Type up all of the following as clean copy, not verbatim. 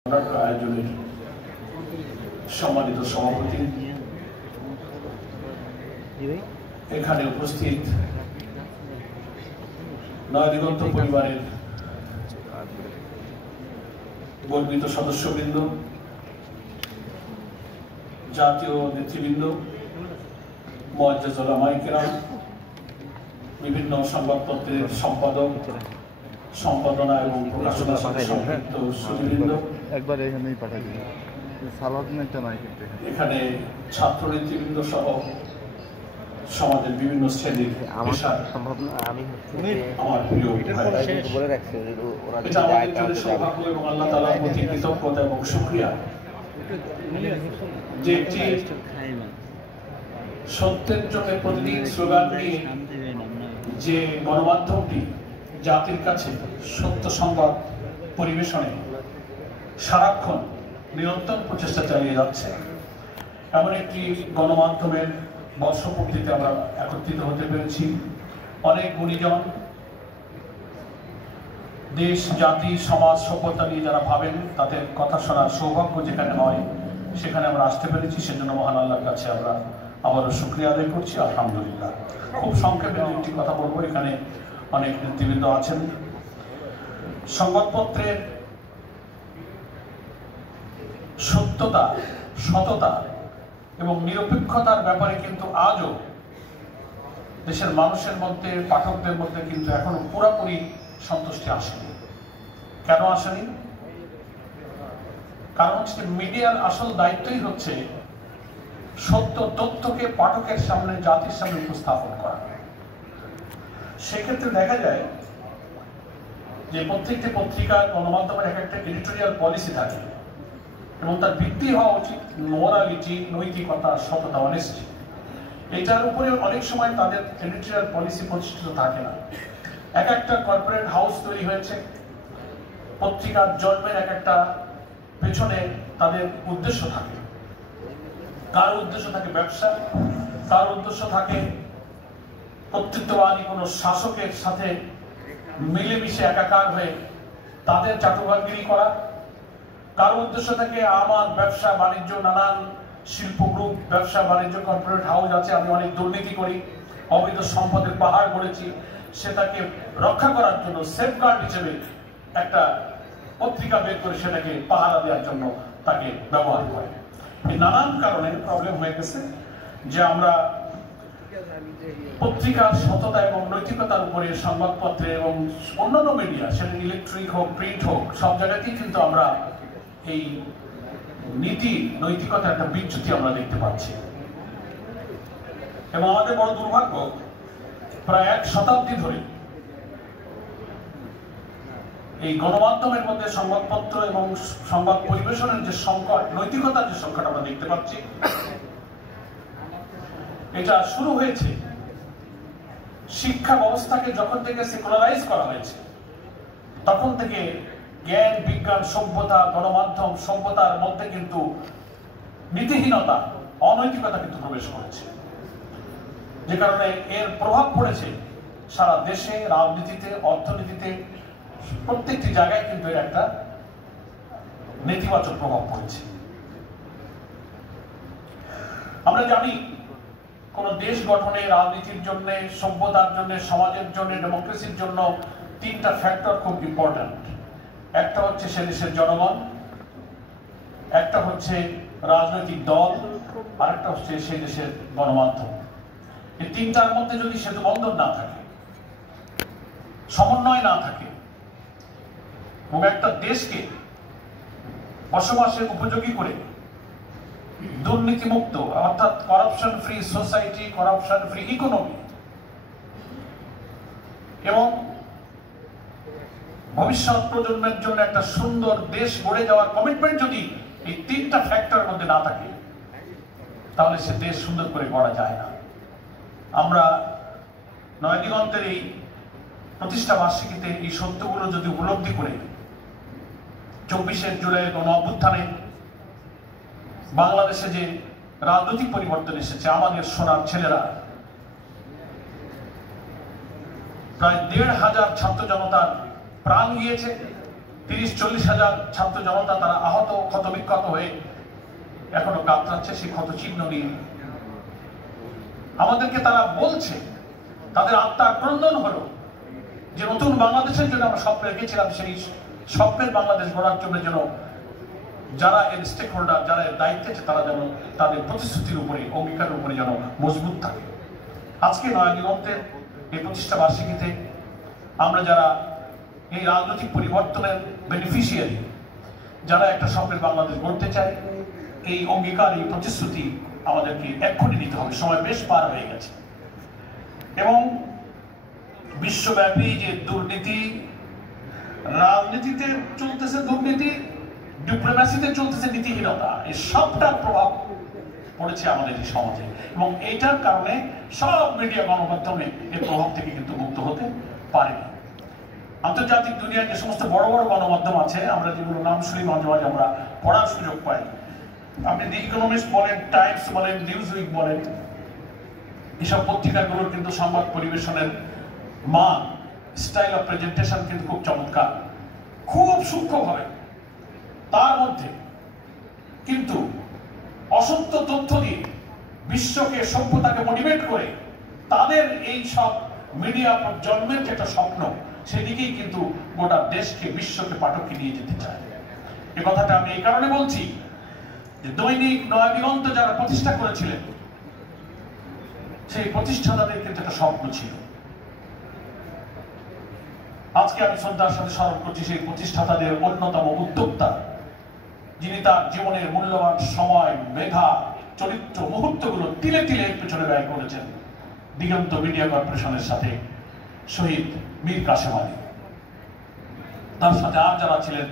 আয়োজনের সম্মানিত সভাপতি, এখানে উপস্থিত নয়াদিগন্ত পরিবারের গর্বিত সদস্যবৃন্দ, জাতীয় নেতৃবৃন্দ, মুআজ্জাজ উলামায়ে কেরাম, বিভিন্ন সংবাদপত্রের সম্পাদক, সম্পাদনা এবং প্রকাশনা সাথে সম্পৃক্ত সুধীবৃন্দ, এখানে ছাত্র নেতৃবৃন্দ সহ সমাজের বিভিন্ন শ্রেণীর আমার প্রিয় এটা আমাদের জন্য সৌভাগ্য এবং আল্লাহ তাআলার প্রতি কৃতজ্ঞতা এবং শুকরিয়া যে একটি সত্যের জন্য প্রতিদিন স্লোগান নিয়ে যে গণমাধ্যমটি জাতির কাছে সত্য সংবাদ পরিবেশনে সারাক্ষণ নিরন্তর প্রচেষ্টা চালিয়ে যাচ্ছে, এমন একটি গণমাধ্যমের বর্ষপূর্তিতে আমরা একত্রিত হতে পেরেছি। অনেক গুণীজন দেশ, জাতি, সমাজ, সভ্যতা নিয়ে যারা ভাবেন তাদের কথা শোনার সৌভাগ্য যেখানে হয় সেখানে আমরা আসতে পেরেছি। সেজন্য মহান আল্লাহর কাছে আমরা আবারও শুকরিয়া আদায় করছি, আলহামদুলিল্লাহ। খুব সংক্ষেপে একটি কথা বলবো, এখানে অনেক নেতৃবৃন্দ আছেন। সংবাদপত্রের সত্যতা, সততা এবং নিরপেক্ষতার ব্যাপারে কিন্তু আজও দেশের মানুষের মধ্যে, পাঠকদের মধ্যে কিন্তু এখনো পুরোপুরি সন্তুষ্টি আসেনি। কেন আসেনি? কারণ হচ্ছে মিডিয়ার আসল দায়িত্বই হচ্ছে সত্য তথ্যকে পাঠকের সামনে, জাতির সামনে উপস্থাপন করা। সেক্ষেত্রে দেখা যায় যে প্রত্যেকটি পত্রিকার, গণমাধ্যমের এক একটা এডিটোরিয়াল পলিসি থাকে এবং তার ভিত্তি হওয়া উচিত মোরালিটি, নৈতিকতা, সততা, অনেস্টি। এটার উপরে অনেক সময় তাদের এডিটোরিয়াল পলিসি প্রতিষ্ঠিত থাকে না। এক একটা কর্পোরেট হাউস তৈরি হয়েছে, পত্রিকার জন্মের এক একটা পেছনে তাদের উদ্দেশ্য থাকে। কার উদ্দেশ্য থাকে ব্যবসা, কার উদ্দেশ্য থাকে কর্তৃত্ববাদী কোনো শাসকের সাথে মিলেমিশে একাকার হয়ে তাদের চাটুকারগিরি করা, কারো উদ্দেশ্য থেকে আমার ব্যবসা বাণিজ্য, নানান শিল্প গ্রুপ, ব্যবসা বাণিজ্য, কর্পোরেট হাউস আছে, আমি অনেক দুর্নীতি করি, অবৈধ সম্পদের পাহাড় গড়েছি, সেটাকে রক্ষা করার জন্য সেফগার্ড হিসেবে একটা পত্রিকা বের করে সেটাকে পাহারা দেওয়ার জন্য তাকে ব্যবহার করে। এই নানান কারণে প্রবলেম হয়ে গেছে যে আমরা পত্রিকার সততা এবং নৈতিকতার উপরে সংবাদপত্রে এবং অন্যান্য মিডিয়া, সেটা ইলেকট্রিক হোক, প্রিন্ট হোক, সব জায়গাতেই কিন্তু আমরা এই নীতি, নৈতিকতার একটা বিচ্যুতি আমরা দেখতে পাচ্ছি। এবং আমাদের বড় দুর্ভাগ্য, প্রায় এক শতাব্দী ধরে এই গণমাধ্যমের মধ্যে সংবাদপত্র এবং সংবাদ পরিবেশনের যে সংকট, নৈতিকতার যে সংকট আমরা দেখতে পাচ্ছি, এটা শুরু হয়েছে শিক্ষা ব্যবস্থাকে যখন থেকে সেকুলারাইজ করা হয়েছে তখন থেকে জ্ঞান, বিজ্ঞান, সভ্যতা, গণমাধ্যম, সভ্যতার মধ্যে কিন্তু নীতিহীনতা, অনৈতিকতা কিন্তু প্রবেশ করেছে, যে কারণে এর প্রভাব পড়েছে সারা দেশে, রাজনীতিতে, অর্থনীতিতে, প্রত্যেকটি জায়গায় কিন্তু এর একটা নেতিবাচক প্রভাব পড়েছে। আমরা জানি কোন দেশ গঠনে, রাজনীতির জন্য, সভ্যতার জন্য, সমাজের জন্য, ডেমোক্রেসির জন্য তিনটা ফ্যাক্টর খুব ইম্পর্টেন্ট। একটা হচ্ছে সে দেশের জনগণ, একটা হচ্ছে রাজনৈতিক দল, আর একটা হচ্ছে সেই দেশের গণমাধ্যম। এই তিনটার মধ্যে যদি সেতু বন্ধন না থাকে, সমন্বয় না থাকে এবং একটা দেশকে বসবাসের উপযোগী করে দুর্নীতিমুক্ত, অর্থাৎ corruption free society, corruption free economy এবং ভবিষ্যৎ প্রজন্মের জন্য একটা সুন্দর দেশ গড়ে যাওয়ার কমিটমেন্ট যদি এই তিনটা ফ্যাক্টরের মধ্যে না থাকে, তাহলে সে দেশ সুন্দর করে গড়া যায় না। আমরা নয়াদিগন্তের এই প্রতিষ্ঠা বার্ষিকীতে এই সত্যগুলো যদি উপলব্ধি করে 24শে জুলাই গণ অভ্যুত্থানে বাংলাদেশে যে রাজনৈতিক পরিবর্তন এসেছে, আমাদের সোনার ছেলেরা প্রায় ১৫০০ ছাত্র জনতার প্রাণ গিয়েছে, 30-40 হাজার ছাত্র জনতা তারা আহত ক্ষতবিক্ষত হয়ে এখনো কাতরাচ্ছে সেই ক্ষত চিহ্ন নিয়ে। আমাদেরকে তারা বলছে, তাদের আত্মার ক্রন্দন হলো যে নতুন বাংলাদেশের জন্য আমরা স্বপ্ন রেখেছিলাম, সেই স্বপ্নের বাংলাদেশ গড়ার জন্য যেন যারা এর স্টেক হোল্ডার, যারা এর দায়িত্বে আছে, তারা যেন তাদের প্রতিশ্রুতির উপরে, অঙ্গীকারের উপরে যেন মজবুত থাকে। আজকে নয়া দিগন্তের এই প্রতিষ্ঠা বার্ষিকীতে আমরা যারা এই রাজনৈতিক পরিবর্তনের বেনিফিশিয়ারি, যারা একটা স্বপ্নের বাংলাদেশ গড়তে চায়, এই অঙ্গীকার, এই প্রতিশ্রুতি আমাদেরকে এক্ষুনি নিতে হবে। সময় বেশ পার হয়ে গেছে এবং বিশ্বব্যাপী যে দুর্নীতি, রাজনীতিতে চলতেছে দুর্নীতি, ডিপ্লোম্যাসিতে চলতেছে নীতিহীনতা, এই সবটার প্রভাব পড়েছে আমাদের এই সমাজে এবং এইটার কারণে সব মিডিয়া গণমাধ্যমে এর প্রভাব থেকে কিন্তু মুক্ত হতে পারেনি। আন্তর্জাতিক দুনিয়ার যে সমস্ত বড় বড় গণমাধ্যম আছে, আমরা যেগুলো নাম শুনি মাঝে মাঝে আমরা পড়ার সুযোগ পাই, আপনি দি ইকোনমিস্ট বলেন, টাইমস বলেন, নিউজ উইক বলেন, এসব পত্রিকাগুলোর কিন্তু সংবাদ পরিবেশনের মান, স্টাইল অফ প্রেজেন্টেশন কিন্তু খুব চমৎকার, খুব সূক্ষ্মভাবে। তার মধ্যে কিন্তু অসত্য তথ্য দিয়ে বিশ্বকে, সভ্যতাকে মোটিভেট করে তাদের এই সব মিডিয়া জন্মের যেটা স্বপ্ন, সেদিকেই কিন্তু গোটা দেশকে, বিশ্বকে, পাঠককে নিয়ে যেতে চায়। এ কথাটা আমি এই কারণে বলছি যে দৈনিক নয়া দিগন্ত যারা প্রতিষ্ঠা করেছিলেন, সেই প্রতিষ্ঠাতাদের কিন্তু একটা স্বপ্ন ছিল। আজকে আমি শ্রদ্ধার সাথে স্মরণ করছি সেই প্রতিষ্ঠাতাদের অন্যতম উদ্যোক্তা, যিনি তার জীবনের মূল্যবান সময়, মেধা, চরিত্র, মুহূর্তগুলো তিলে তিলে এর পেছনে ব্যয় করেছেন দিগন্ত মিডিয়া কর্পোরেশনের সাথে শহীদ মীর কাসেম আলী। তার সাথে আর যারা ছিলেন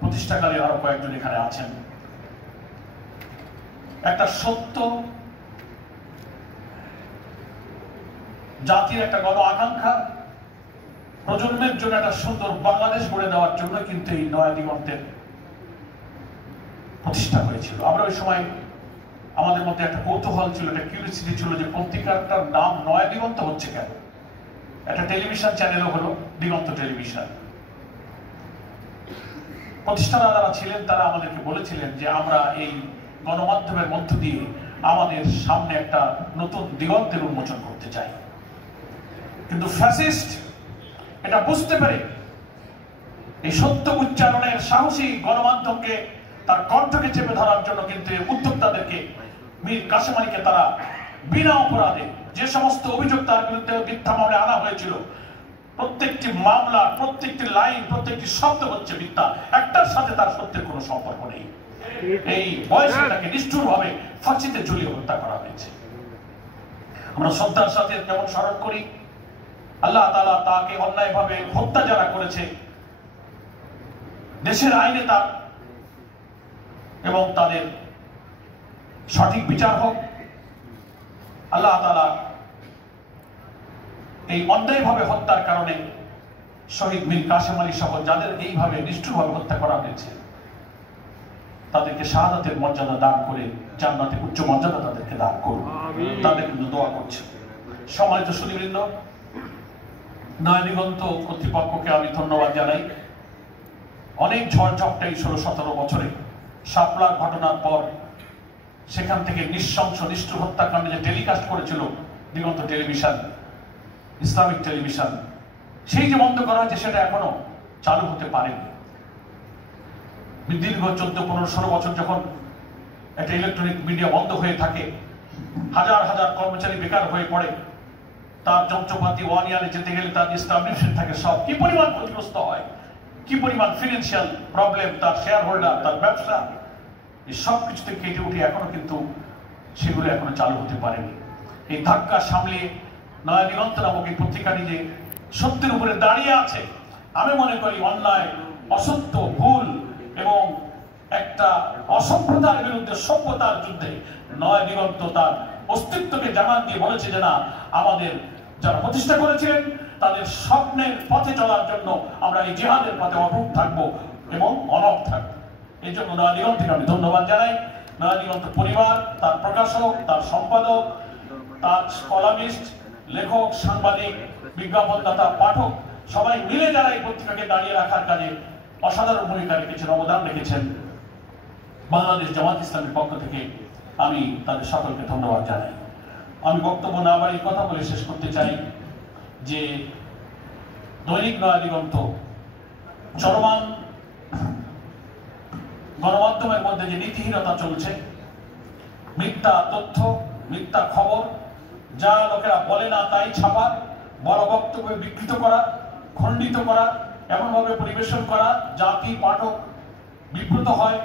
প্রতিষ্ঠাকালে, আরো কয়েকজন এখানে আছেন। একটা সত্য, জাতির একটা গণ আকাঙ্ক্ষা, প্রজন্মের জন্য একটা সুন্দর বাংলাদেশ গড়ে দেওয়ার জন্য কিন্তু এই নয়া দিগন্তের প্রতিষ্ঠা হয়েছিল। আমরা ওই সময় আমাদের মধ্যে একটা কৌতূহল ছিল, একটা কিউরিওসিটি ছিল যে পত্রিকাটার নাম নয়া দিগন্ত হচ্ছে কেন। একটা টেলিভিশন চ্যানেলও হলো দিগন্ত টেলিভিশন। প্রতিষ্ঠাতা যারা ছিলেন তারা আমাদেরকে বলেছিলেন যে আমরা এই গণমাধ্যমের মধ্য দিয়ে আমাদের সামনে একটা নতুন দিগন্তের উন্মোচন করতে চাই। কিন্তু ফ্যাসিস্ট এটা বুঝতে পারে এই সত্য উচ্চারণের সাহসী গণমাধ্যমকে, তার কণ্ঠকে চেপে ধরার জন্য কিন্তু উদ্যোক্তাদেরকে, মীর কাসেম আলীকে তারা বিনা অপরাধে যে সমস্ত অভিযোগ তার বিরুদ্ধে মিথ্যা মামলায় আনা হয়েছিল, প্রত্যেকটি মামলা, প্রত্যেকটি লাইন, প্রত্যেকটি শব্দ হচ্ছে মিথ্যা, একটার সাথে তার সত্যের কোনো সম্পর্ক নেই। এই বয়সে তাকে নিষ্ঠুরভাবে ফাঁসিতে ঝুলিয়ে হত্যা করা হয়েছে। আমরা শ্রদ্ধার সাথে যেমন স্মরণ করি, আল্লাহ তাআলা তাকে অন্যায়ভাবে হত্যা যারা করেছে, দেশের আইনে তার এবং তাদের সঠিক বিচার হোক। আল্লাহ তাআলা এই অন্যায়ভাবে হত্যার কারণে শহীদ মীর কাসেম আলী সহ যাদের এইভাবে নিষ্ঠুরভাবে হত্যা করা হয়েছে, তাদেরকে শাহাদাতের মর্যাদা দান করে জান্নাতে উচ্চ মর্যাদা তাদেরকে দান করুন, তাদের কিন্তু দোয়া করছে। সম্মানিত সুধীবৃন্দ, নয়া দিগন্ত কর্তৃপক্ষকে আমি ধন্যবাদ জানাই। অনেক ঝড়ঝাপটা এই 16-17 বছরে শাপলার ঘটনার পর সেখান থেকে নৃশংস নিষ্ঠুর হত্যাকাণ্ড যে টেলিকাস্ট করেছিল দিগন্ত টেলিভিশন, ইসলামিক টেলিভিশন, সেই যে বন্ধ করা হয়েছে সেটা এখনো চালু হতে পারেনি। দীর্ঘ 14-15-16 বছর যখন একটা ইলেকট্রনিক মিডিয়া বন্ধ হয়ে থাকে, হাজার হাজার কর্মচারী বেকার হয়ে পড়ে, তার যন্ত্রপাতি ওয়ান ইয়ারে যেতে গেলে তার এস্টাবলিশমেন্ট থাকে, সব কি পরিমাণ ক্ষতিগ্রস্ত হয়, কি পরিমাণ ফিনান্সিয়াল প্রবলেম, তার শেয়ার হোল্ডার, তার ব্যবসা, এই সব কিছুতে কেটে উঠে এখনো কিন্তু সেগুলো এখনো চালু হতে পারেনি। এই ধাক্কা সামলে নয়া দিগন্ত নামক এই পত্রিকাটি যে সত্যের উপরে দাঁড়িয়ে আছে, আমি মনে করি অন্যায়, অসত্য, ভুল এবং একটা অসভ্যতার বিরুদ্ধে সভ্যতার যুদ্ধে নয়া দিগন্ত তার অস্তিত্বকে জানান দিয়ে বলেছে যে না, আমাদের যারা প্রতিষ্ঠা করেছিলেন তাদের স্বপ্নের পথে চলার জন্য আমরা এই জিহাদের পথে অটুট থাকবো এবং অনড় থাকবো। এই জন্য নয়া দিগন্তকে আমি ধন্যবাদ জানাই। নয়া দিগন্ত পরিবার, তার প্রকাশক, তার সম্পাদক, তার কলামিস্ট, লেখক, সাংবাদিক, বিজ্ঞাপনদাতা, পাঠক, সবাই মিলে যারা এই পত্রিকাকে দাঁড়িয়ে রাখার কাজে অসাধারণ ভূমিকা রেখেছেন, অবদান রেখেছেন। বাংলাদেশ জামাত ইসলামের পক্ষ থেকে আমি তাদের সকলকে ধন্যবাদ জানাই। আমি বক্তব্য না বাড়িয়ে কথা বলে শেষ করতে চাই যে দৈনিক নয়া দিগন্ত চলমান গণমাধ্যমের মধ্যে যে নীতিহীনতা চলছে, মিথ্যা তথ্য, মিথ্যা খবর, যা লোকেরা বলে না তাই ছাপা, বড় বক্তব্য বিকৃত করা, খণ্ডিত করা, এমনভাবে পরিবেশন করা জাতি পাঠক বিব্রত হয়,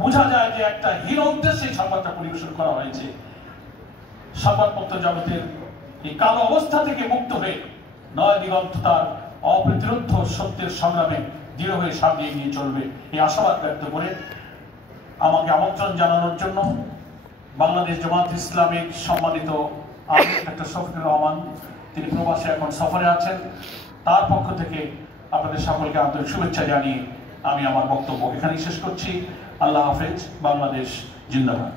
বোঝা যায় যে একটা হীন উদ্দেশ্যে সংবাদটা পরিবেশন করা হয়েছে। সংবাদপত্র জগতের এই কালো অবস্থা থেকে মুক্ত হয়ে নয়া দিগন্ত তার অপ্রতিরোধ্য সত্যের সংগ্রামে দৃঢ় হয়ে সামনে এগিয়ে চলবে এই আশাবাদ ব্যক্ত করে আমাকে আমন্ত্রণ জানানোর জন্য বাংলাদেশ জামাত ইসলামের সম্মানিত আমির ডক্টর শফিকুর রহমান, তিনি প্রবাসে এখন সফরে আছেন, তার পক্ষ থেকে আপনাদের সকলকে আন্তরিক শুভেচ্ছা জানিয়ে আমি আমার বক্তব্য এখানেই শেষ করছি। আল্লাহ হাফেজ। বাংলাদেশ জিন্দাবাদ।